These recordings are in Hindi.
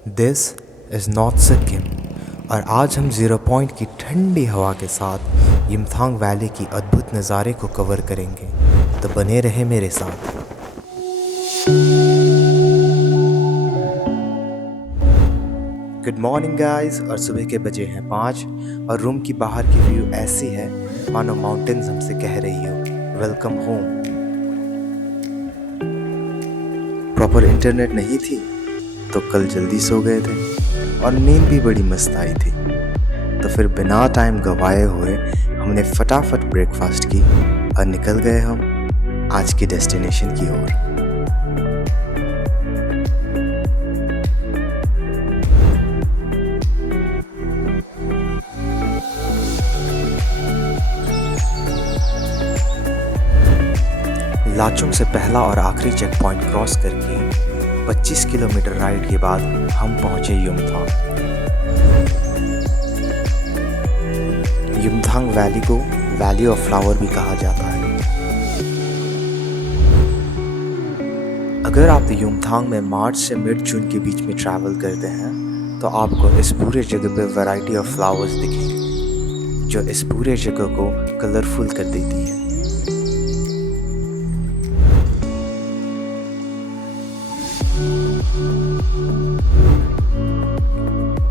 दिस इज़ नॉर्थ सिक्किम और आज हम ज़ीरो पॉइंट की ठंडी हवा के साथ यमथांग वैली की अद्भुत नज़ारे को कवर करेंगे। तो बने रहे मेरे साथ। Good morning guys. और सुबह के बजे हैं 5 और रूम की बाहर की व्यू ऐसी है मानो माउंटेन्स हमसे कह रही हो वेलकम होम। प्रॉपर इंटरनेट नहीं थी तो कल जल्दी सो गए थे और नींद भी बड़ी मस्त आई थी। तो फिर बिना टाइम गवाए हुए हमने फटाफट ब्रेकफास्ट की और निकल गए हम आज की डेस्टिनेशन की ओर। लाचुंग से पहला और आखिरी चेक पॉइंट क्रॉस करके 25 किलोमीटर राइड के बाद हम पहुंचे यमथांग। यमथांग वैली को वैली ऑफ फ्लावर भी कहा जाता है। अगर आप यमथांग में मार्च से मिड जून के बीच में ट्रैवल करते हैं तो आपको इस पूरे जगह पे वैरायटी ऑफ फ्लावर्स दिखेंगे जो इस पूरे जगह को कलरफुल कर देती है।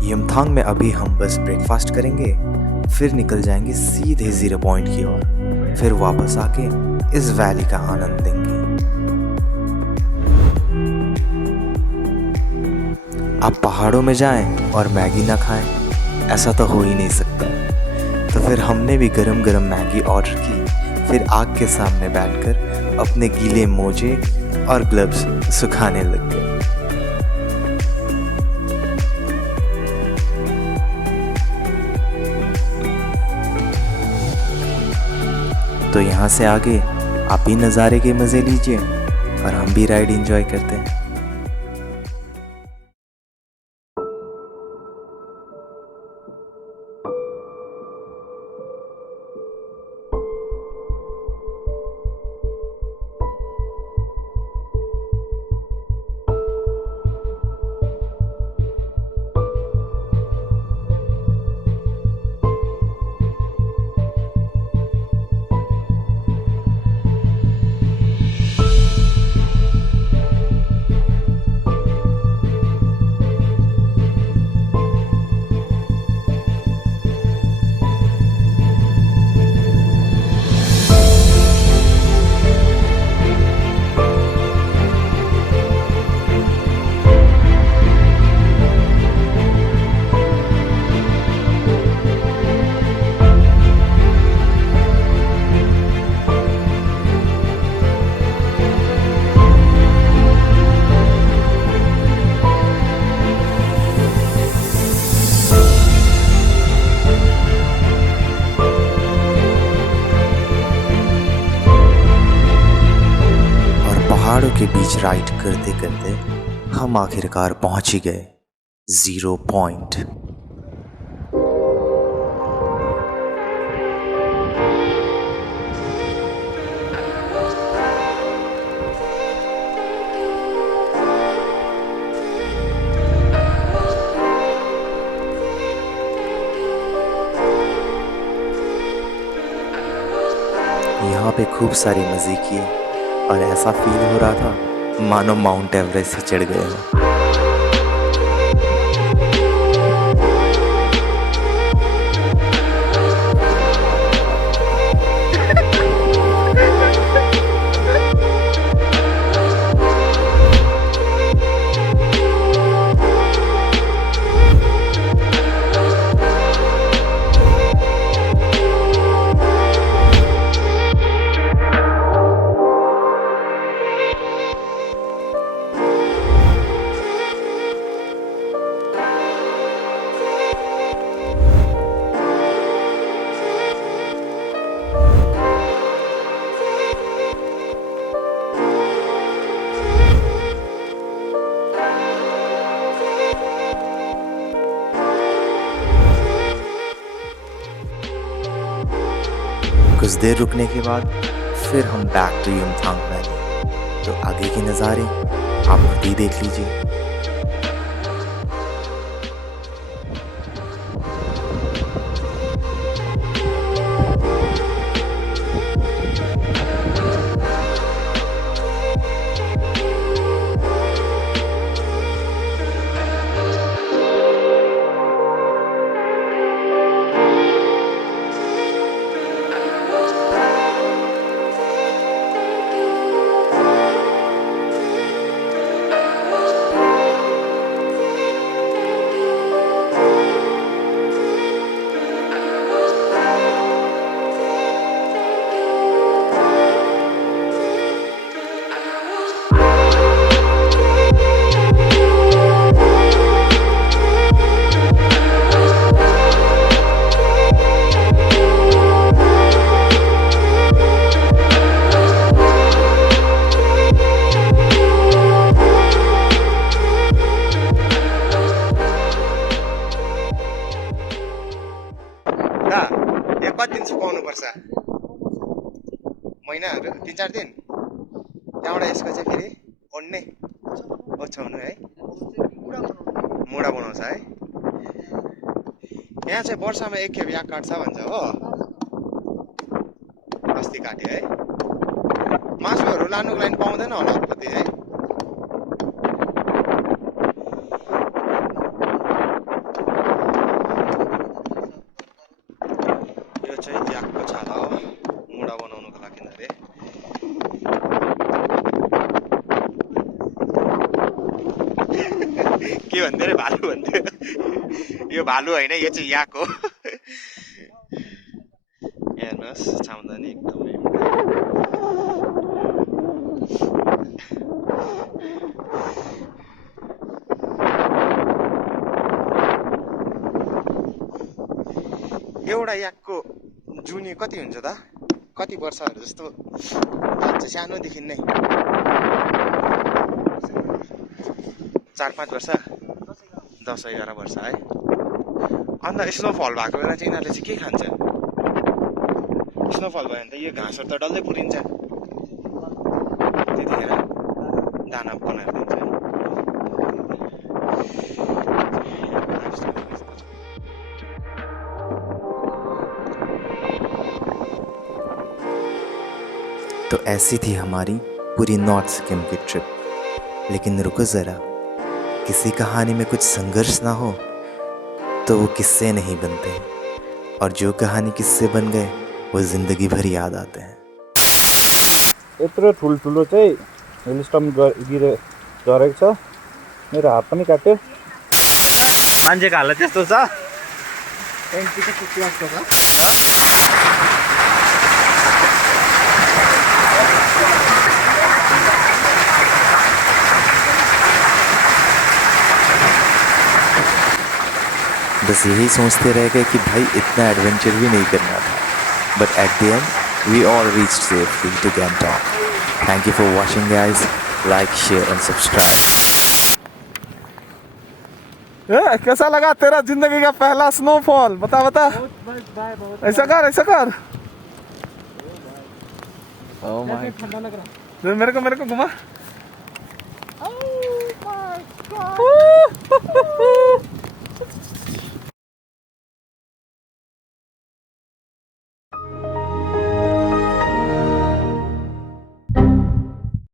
यमथांग में अभी हम बस ब्रेकफास्ट करेंगे, फिर निकल जाएंगे सीधे ज़ीरो पॉइंट की ओर, फिर वापस आके इस वैली का आनंद देंगे। आप पहाड़ों में जाएं और मैगी ना खाएं, ऐसा तो हो ही नहीं सकता। तो फिर हमने भी गरम गरम मैगी ऑर्डर की, फिर आग के सामने बैठकर अपने गीले मोजे और ग्लव्स सुखाने लग गए। तो यहाँ से आगे आप भी नज़ारे के मज़े लीजिए और हम भी राइड एंजॉय करते हैं। पहाड़ों के बीच राइड करते करते हम आखिरकार पहुंच ही गए ज़ीरो पॉइंट। यहाँ पे खूब सारी मज़े किए और ऐसा फील हो रहा था मानो माउंट एवरेस्ट ही चढ़ गए हैं। कुछ देर रुकने के बाद फिर हम बैक टू यमथांग वैली। तो आगे के नज़ारे आप खुद ही देख लीजिए। 3-4 दिन त्यहाँबाट यसको चाहिँ फेरि ओड्ने ओछ्याउनु है मुढा बनाउँछ है। यहाँ चाहिँ वर्षमा एकखेप याक काट्छ भन्छ हो। अस्ति काट्यो है। मासुहरू लानुको लागि पाउँदैन होला कति है। यो चाहिँ याकको छाला हो मुढा बनाउनुको लागि अरे। के भन्थ्यो अरे भालु भन्थ्यो। यो भालु होइन यो चाहिँ याक हो। हेर्नुहोस् छाम्दा नि एकदमै एउटा याकको जुनी कति हुन्छ त? कति वर्षहरू जस्तो लाग्छ सानोदेखि नै? 4-5 वर्ष 10-11 वर्ष है। अन्त स्नोफल भएको बेला चाहिँ यिनीहरूले चाहिँ के खान्छ? स्नोफल भयो भने त यो घाँसहरू त डल्लै पुरिन्छ। त्यतिखेर दाना बनाएर दिन्छ। तो ऐसी थी हमारी पूरी नॉर्थ सिक्किम की ट्रिप। लेकिन रुको ज़रा, किसी कहानी में कुछ संघर्ष ना हो तो वो किस्से नहीं बनते, और जो कहानी किस्से बन गए वो जिंदगी भर याद आते हैं। यत्रो ठुल्ठुलो चाहिँ हेलस्टर्म झरेको छ। मेरो हात पनि काट्यो। मान्छेको हालत त्यस्तो छ। बस यही सोचते रह गए कि भाई इतना एडवेंचर भी नहीं करना था। But at the end we all reached safely to Gangtok. Thank you for watching guys. Like, share and subscribe. कैसा लगा तेरा जिंदगी का पहला स्नोफॉल? बता बता। ऐसा कर, ऐसा कर। ओह माय, ठंडा लग रहा है। मेरे को घुमा। Oh my God.